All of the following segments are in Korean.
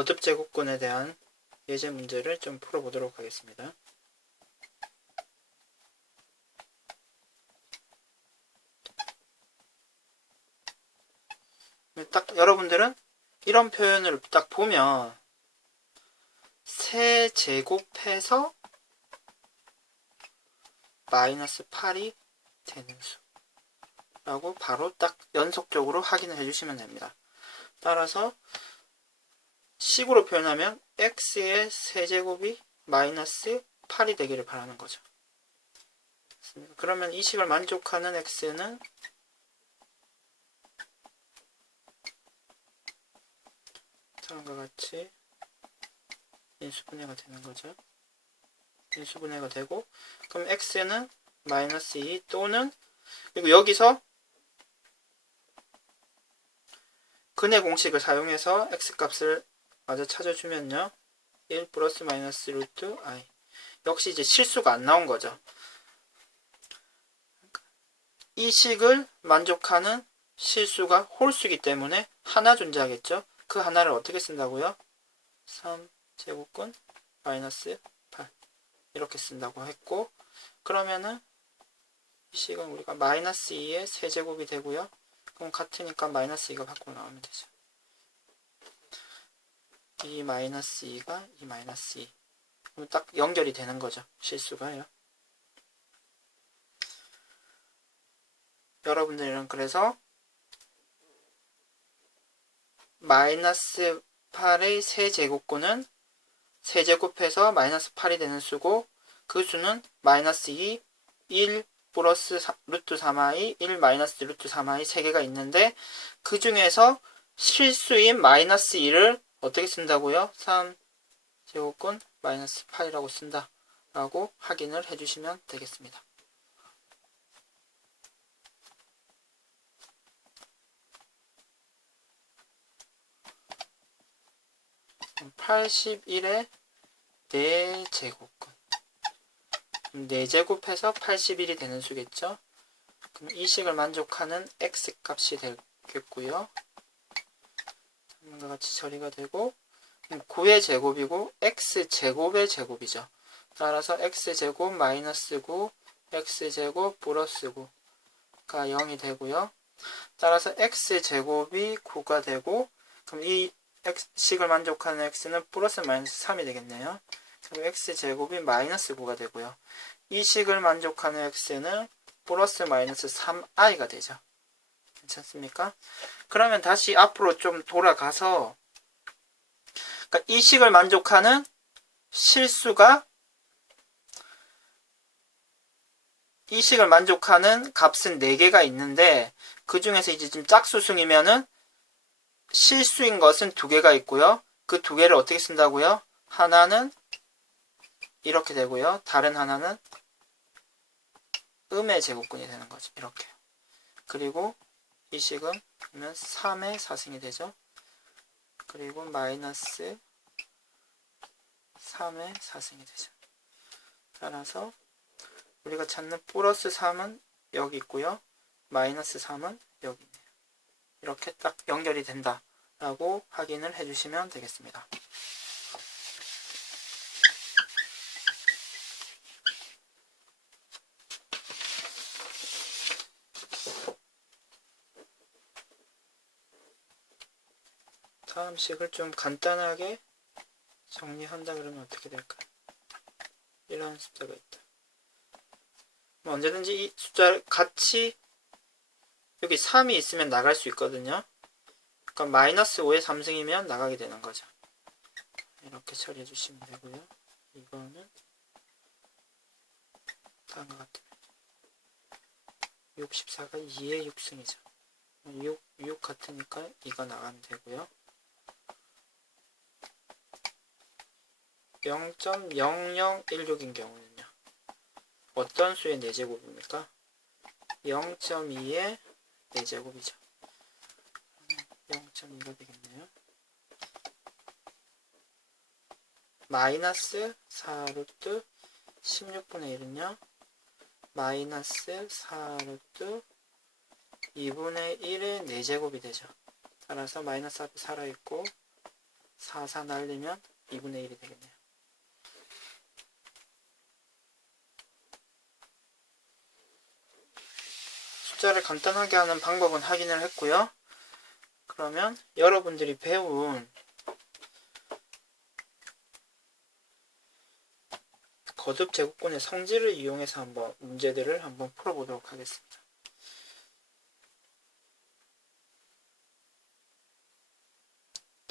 거듭 제곱근에 대한 예제 문제를 좀 풀어보도록 하겠습니다. 딱 여러분들은 이런 표현을 딱 보면 세제곱해서 마이너스 8이 되는 수라고 바로 딱 연속적으로 확인을 해주시면 됩니다. 따라서 식으로 표현하면 x의 세제곱이 마이너스 8이 되기를 바라는 거죠. 그러면 이 식을 만족하는 x는 다음과 같이 인수분해가 되는 거죠. 인수분해가 되고, 그럼 x는 마이너스 2 또는, 그리고 여기서 근의 공식을 사용해서 x 값을 마저 찾아주면요, 1 플러스 마이너스 루트 i. 역시 이제 실수가 안 나온 거죠. 이 식을 만족하는 실수가 홀수이기 때문에 하나 존재하겠죠. 그 하나를 어떻게 쓴다고요? 3제곱근 마이너스 8 이렇게 쓴다고 했고, 그러면은 이 식은 우리가 마이너스 2의 세제곱이 되고요. 그럼 같으니까 마이너스 2가 밖으로 나오면 되죠. 이 마이너스 2가 이 마이너스 2. 그럼 딱 연결이 되는 거죠. 실수가요. 여러분들은 그래서 마이너스 8의 세제곱근은 세제곱해서 마이너스 8이 되는 수고, 그 수는 마이너스 2, 1 플러스 루트 3i, 1 마이너스 루트 3i 3개가 있는데, 그 중에서 실수인 마이너스 2를 어떻게 쓴다고요? 3제곱근 마이너스 8이라고 쓴다 라고 확인을 해주시면 되겠습니다. 그럼 81의 4제곱근, 4제곱해서 81이 되는 수겠죠. 그럼 이 식을 만족하는 x 값이 되겠고요. 다음과 같이 처리가 되고, 9의 제곱이고 x제곱의 제곱이죠. 따라서 x제곱 마이너스 9, x제곱 플러스 9가 0이 되고요. 따라서 x제곱이 9가 되고, 그럼 이 식을 만족하는 x는 플러스 마이너스 3이 되겠네요. 그리고 x제곱이 마이너스 9가 되고요. 이 식을 만족하는 x는 플러스 마이너스 3i가 되죠. 괜찮습니까? 그러면 다시 앞으로 좀 돌아가서, 그러니까 이 식을 만족하는 실수가, 이 식을 만족하는 값은 4개가 있는데, 그 중에서 이제 지금 짝수승이면은 실수인 것은 2개가 있고요. 그 2개를 어떻게 쓴다고요? 하나는 이렇게 되고요. 다른 하나는 음의 제곱근이 되는 거죠. 이렇게. 그리고 이 식은 그러면 3의 4승이 되죠. 그리고 마이너스 3의 4승이 되죠. 따라서 우리가 찾는 플러스 3은 여기 있고요. 마이너스 3은 여기 있네요. 이렇게 딱 연결이 된다 라고 확인을 해주시면 되겠습니다. 다음 식을 좀 간단하게 정리한다 그러면 어떻게 될까요? 이런 숫자가 있다. 언제든지 이 숫자 같이 여기 3이 있으면 나갈 수 있거든요. 그러니까 마이너스 5의 3승이면 나가게 되는 거죠. 이렇게 처리해 주시면 되고요. 이거는 다음과 같은 64가 2의 6승이죠. 6 같으니까 이거 나가면 되고요. 0.0016인 경우는요. 어떤 수의 4제곱입니까? 0.2의 4제곱이죠. 0.2가 되겠네요. 마이너스 4루트 16분의 1은요. 마이너스 4루트 2분의 1의 4제곱이 되죠. 따라서 마이너스 앞에 살아있고 4, 4 날리면 2분의 1이 되겠네요. 숫자를 간단하게 하는 방법은 확인을 했고요. 그러면 여러분들이 배운 거듭 제곱근의 성질을 이용해서 한번 문제들을 한번 풀어보도록 하겠습니다.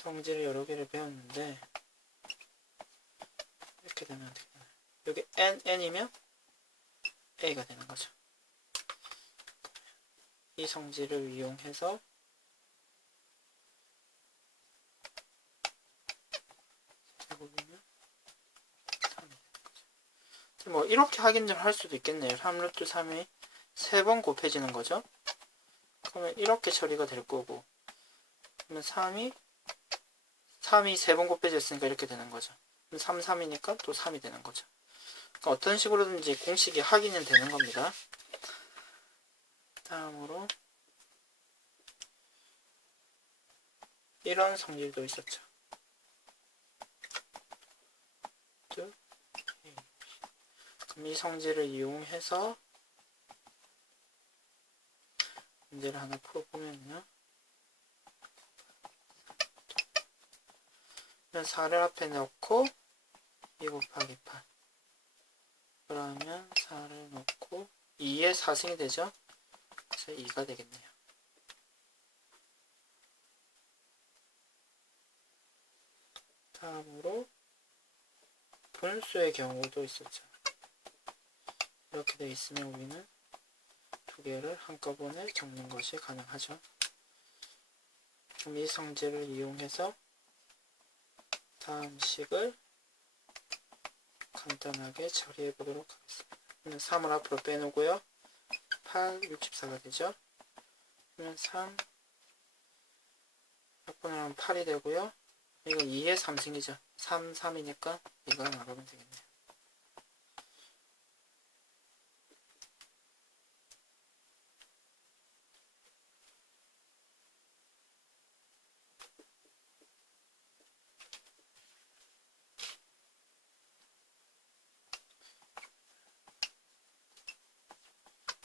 성질을 여러 개를 배웠는데 이렇게 되면 어떻게 되나요? 여기 n이면 a가 되는 거죠. 이 성질을 이용해서 제곱이면 3이 되는 거죠. 뭐 이렇게 확인을 할 수도 있겠네요. 3루트 3이 3번 곱해지는 거죠. 그러면 이렇게 처리가 될 거고, 그러면 3이 3번 곱해졌으니까 이렇게 되는 거죠. 3, 3이니까 또 3이 되는 거죠. 그러니까 어떤 식으로든지 공식이 확인은 되는 겁니다. 다음으로 이런 성질도 있었죠. 그럼 이 성질을 이용해서 문제를 하나 풀어보면요. 4를 앞에 넣고 2 곱하기 8. 그러면 4를 넣고 2의 4승이 되죠. 그래서 2가 되겠네요. 다음으로 분수의 경우도 있었죠. 이렇게 되어 있으면 우리는 두 개를 한꺼번에 적는 것이 가능하죠. 그럼 이 성질을 이용해서 다음 식을 간단하게 처리해 보도록 하겠습니다. 3을 앞으로 빼놓고요. 8, 64가 되죠. 그러면 3 앞으로 하면 8이 되고요. 이건 2의 3승이죠. 3, 3이니까 이거 나가면 되겠네요.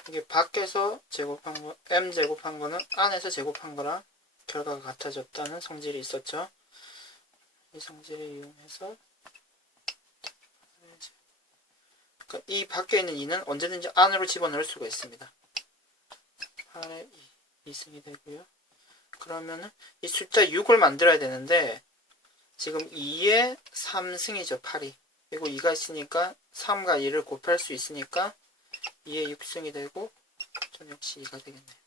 이게 밖에서 제곱한 거, m 제곱한 거는 안에서 제곱한 거랑 결과가 같아졌다는 성질이 있었죠. 이 성질을 이용해서 그러니까 이 밖에 있는 2는 언제든지 안으로 집어넣을 수가 있습니다. 8에 2승이 되고요. 그러면은 이 숫자 6을 만들어야 되는데 지금 2에 3승이죠. 8이. 그리고 2가 있으니까 3과 2를 곱할 수 있으니까 2에 6승이 되고 전 역시 2가 되겠네요.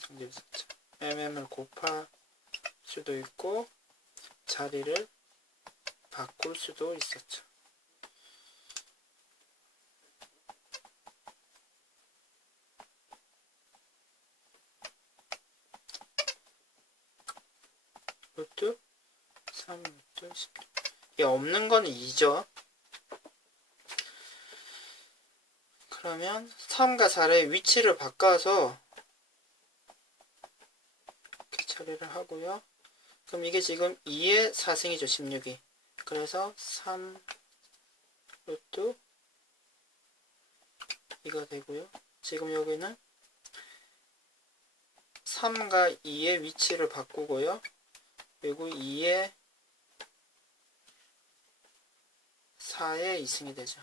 정도 있었죠. mm을 곱할 수도 있고 자리를 바꿀 수도 있었죠. 루트 3, 루트 10. 이게 없는 건 2죠. 그러면 3과 4의 위치를 바꿔서 이렇게 처리를 하고요. 그럼 이게 지금 2의 4승이죠. 16이. 그래서 3 루트 2가 되고요. 지금 여기는 3과 2의 위치를 바꾸고요. 그리고 2의 4의 2승이 되죠.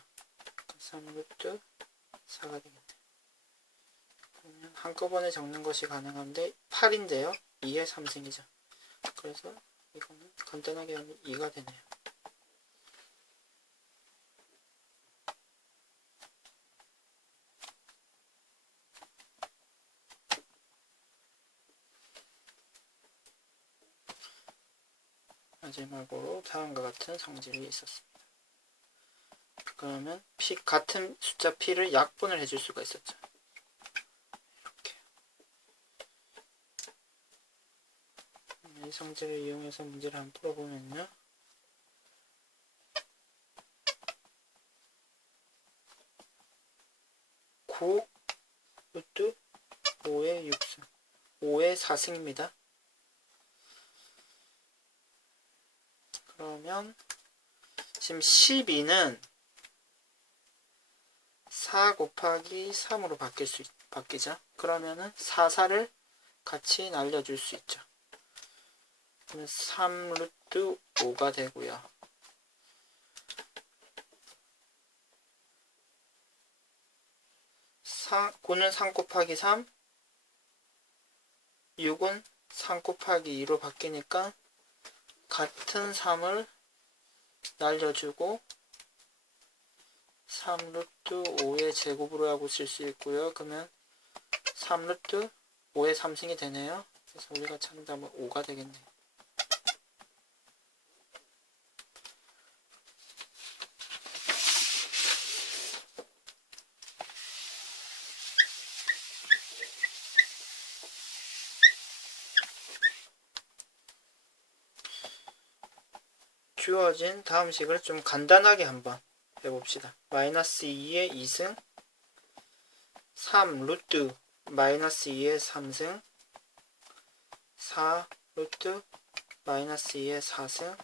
3 루트 4가 되겠네요. 그러면 한꺼번에 적는 것이 가능한데 8인데요. 2의 3승이죠. 그래서 이거는 간단하게 하면 2가 되네요. 마지막으로 다음과 같은 성질이 있었습니다. 그러면 같은 숫자 p를 약분을 해줄 수가 있었죠. 이 성질을 이용해서 문제를 한번 풀어보면요. 9 루트 5의 6승 5의 4승입니다. 그러면 지금 12는 4 곱하기 3으로 바뀌죠. 그러면은 4, 4를 같이 날려줄 수 있죠. 그러면 3 루트 5가 되고요. 9는 3 곱하기 3, 6은 3 곱하기 2로 바뀌니까 같은 3을 날려주고 3 루트 5의 제곱으로 하고 쓸 수 있고요. 그러면 3 루트 5의 3승이 되네요. 그래서 우리가 찾는 답은 5가 되겠네요. 주어진 다음 식을 좀 간단하게 한번 해봅시다. 마이너스 2의 2승 3 루트 마이너스 2의 3승 4 루트 마이너스 2의 4승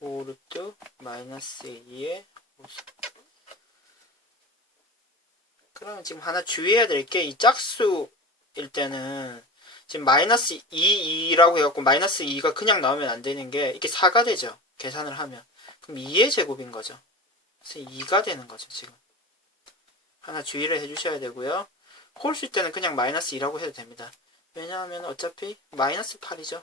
5 루트 마이너스 2의 5승. 그러면 지금 하나 주의해야 될 게 이 짝수일 때는 지금 마이너스 2라고 해갖고 마이너스 2가 그냥 나오면 안 되는 게 이게 4가 되죠. 계산을 하면. 그럼 2의 제곱인 거죠. 그래서 2가 되는 거죠. 지금. 하나 주의를 해주셔야 되고요. 홀수일 때는 그냥 마이너스 2라고 해도 됩니다. 왜냐하면 어차피 마이너스 8이죠.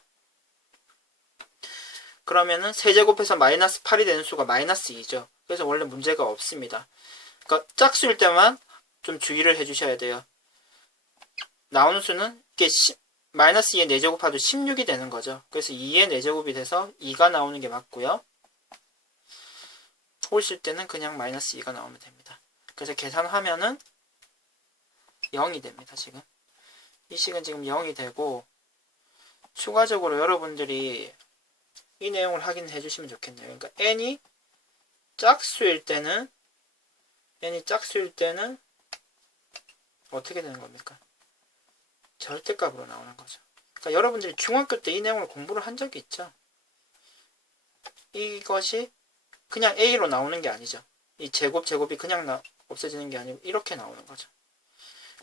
그러면은 세제곱해서 마이너스 8이 되는 수가 마이너스 2죠. 그래서 원래 문제가 없습니다. 그러니까 짝수일 때만 좀 주의를 해주셔야 돼요. 나오는 수는 이게 마이너스 2의 4제곱하도 16이 되는 거죠. 그래서 2의 4제곱이 돼서 2가 나오는 게 맞고요. 홀수일 때는 그냥 마이너스 2가 나오면 됩니다. 그래서 계산하면은 0이 됩니다. 지금 이 식은 지금 0이 되고, 추가적으로 여러분들이 이 내용을 확인해 주시면 좋겠네요. 그러니까 n이 짝수일 때는 어떻게 되는 겁니까? 절대값으로 나오는 거죠. 그러니까 여러분들이 중학교 때 이 내용을 공부를 한 적이 있죠. 이것이 그냥 A로 나오는 게 아니죠. 이 제곱이 그냥 없어지는 게 아니고 이렇게 나오는 거죠.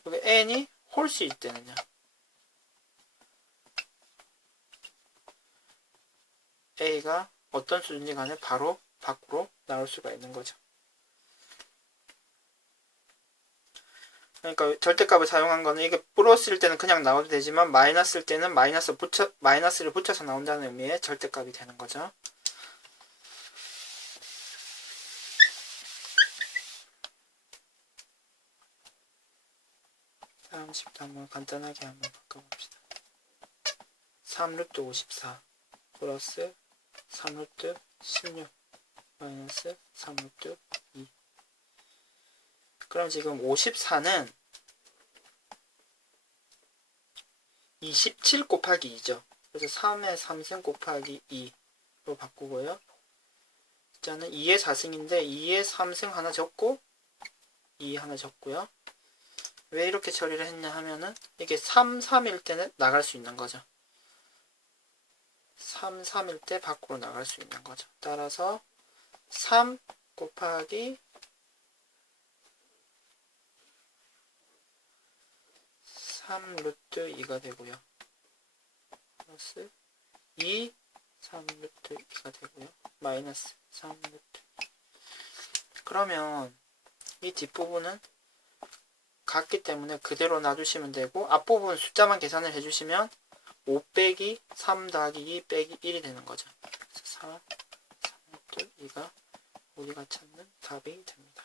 그리고 n이 홀수일 때는요. A가 어떤 수든지 간에 바로 밖으로 나올 수가 있는 거죠. 그러니까 절대값을 사용한 거는 이게 플러스일 때는 그냥 나와도 되지만 마이너스일 때는 마이너스를 붙여서 나온다는 의미의 절대값이 되는 거죠. 다음 식도 한번 간단하게 한번 바꿔봅시다. 3루트 54 플러스 3루트 16 마이너스 3루트 2. 그럼 지금 54는 27 곱하기 2죠. 그래서 3의 3승 곱하기 2로 바꾸고요. 숫자는 2의 4승인데 2의 3승 하나 적고 2 하나 적고요. 왜 이렇게 처리를 했냐 하면은 이게 3, 3일 때는 나갈 수 있는 거죠. 3, 3일 때 밖으로 나갈 수 있는 거죠. 따라서 3 곱하기 3 루트 2가 되고요. 플러스 2, 3 루트 2가 되고요. 마이너스 3 루트 2. 그러면 이 뒷부분은 같기 때문에 그대로 놔두시면 되고, 앞부분 숫자만 계산을 해주시면 5 빼기 3 더하기 2 빼기 1이 되는 거죠. 그래서 4, 3 루트 2가 우리가 찾는 답이 됩니다.